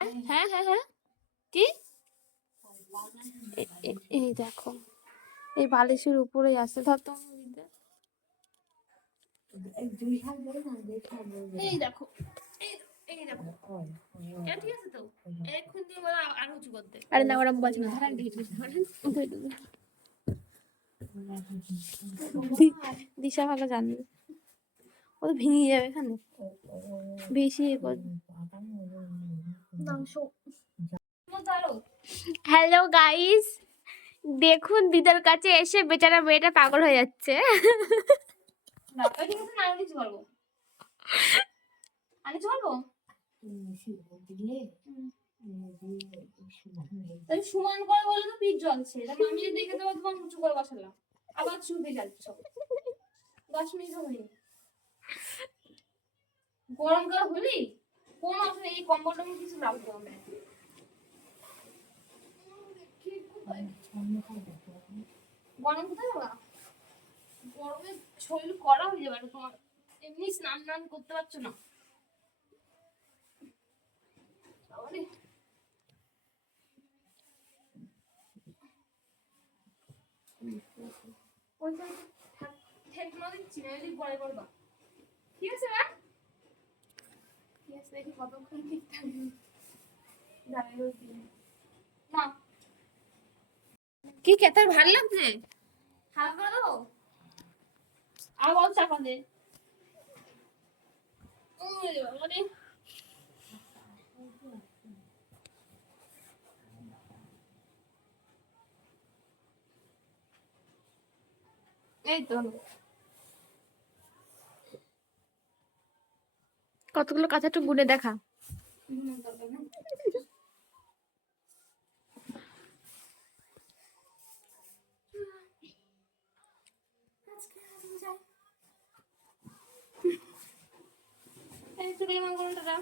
হ্যাঁ হ্যাঁ হ্যাঁ, কি এই দেখো, এই বালিশের উপরেই আছে, ধর তো এই দেখো, এই দেখো, এটা ঠিক আছে তো, এখন দিয়ে বলা আরো উঁচু করতে। আরে না, ওরা বলছে না, ধরেন দিশা ভালো জানবে, ও তো ভেঙে যাবে এখানে বেশি। হ্যালো গাইস, দেখুন দিদার কাছে এসে বেচারা মেয়েটা পাগল হয়ে যাচ্ছে। সমান করে বলে তো পিঠ জ্বলছে, আমি দেখে তো তোমার উঁচু করে বসালাম, আবার শুতে যাচ্ছ 10 মিনিট হয়নি। গরম কাল হলি কোন অপশন, এই কম্বলটা কিছু লাগবে না। গরম কোথায় বাবা, গরমে শরীর কড়া হয়ে যাবে তোমার, এমনি স্নান টান করতে পারছো না। ঠিক আছে না, ঠিক আছে, দেখি কতক্ষণ ঠিক থাকবে। না কি কেতার ভালো লাগছে, হালকা করে দেবো আবার চাপা দে। মানে এই তো কতগুলো কাঁচা একটু গুনে দেখা। এই চুড়ি মাঙ্গলটা